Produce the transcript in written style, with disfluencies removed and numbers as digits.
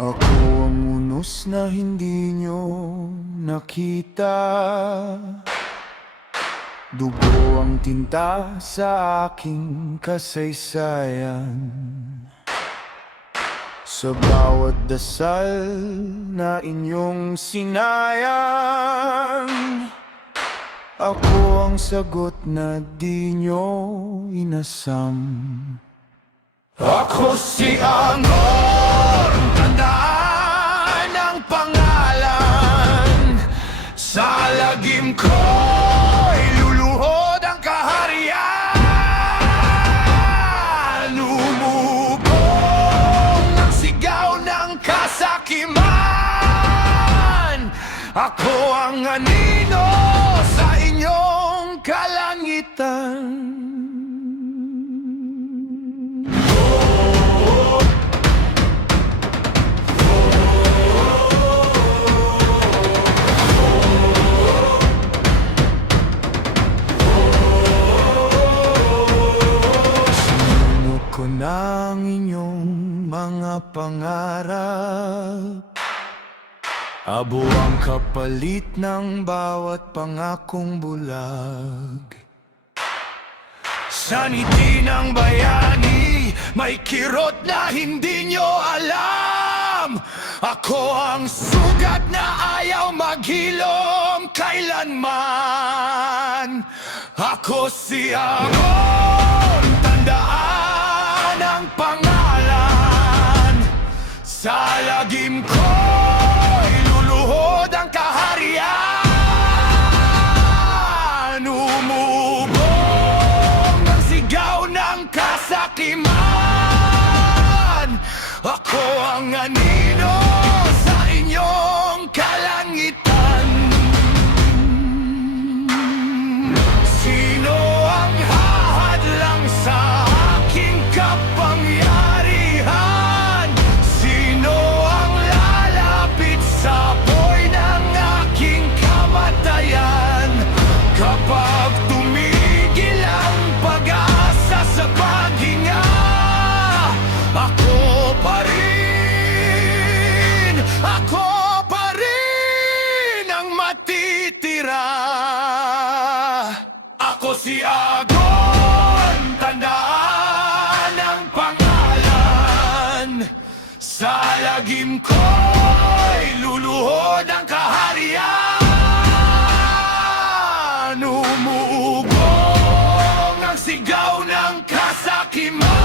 Ako ang unos na hindi nyo nakita. Dugo ang tinta sa aking kasaysayan. Sa bawat dasal na inyong sinayang, ako ang sagot na di nyo inasam. Ako si Angkor, tandaan ang pangalan. Sa lagim ko'y luluhod ang kaharian. Umubong ang sigaw ng kasakiman. Ako ang anino sa inyong kalangitan. Ko ng inyong mga pangarap, abo ang kapalit ng bawat pangakong bulag. Sa ngiti ng bayani, may kirot na hindi nyo alam. Ako ang sugat na ayaw maghilom kailanman. Ako si Angkor, tandaan ang pangalan. Sa lagim ko'y luluhod ang kaharian. Umubong ang sigaw ng kasakiman. Ako ang anino sa inyong kalangitan. Sino ang hahadlang sa aking kapangyarihan? Sino ang lalapit sa poy ng aking kamatayan? Kapag tumigil ang pag-asa sa paghinga, ako pa rin ang matitira. Ako si Angkor, tandaan ang pangalan. Sa lagim ko'y luluhod ang kaharian. Umugong ang sigaw ng kasakiman.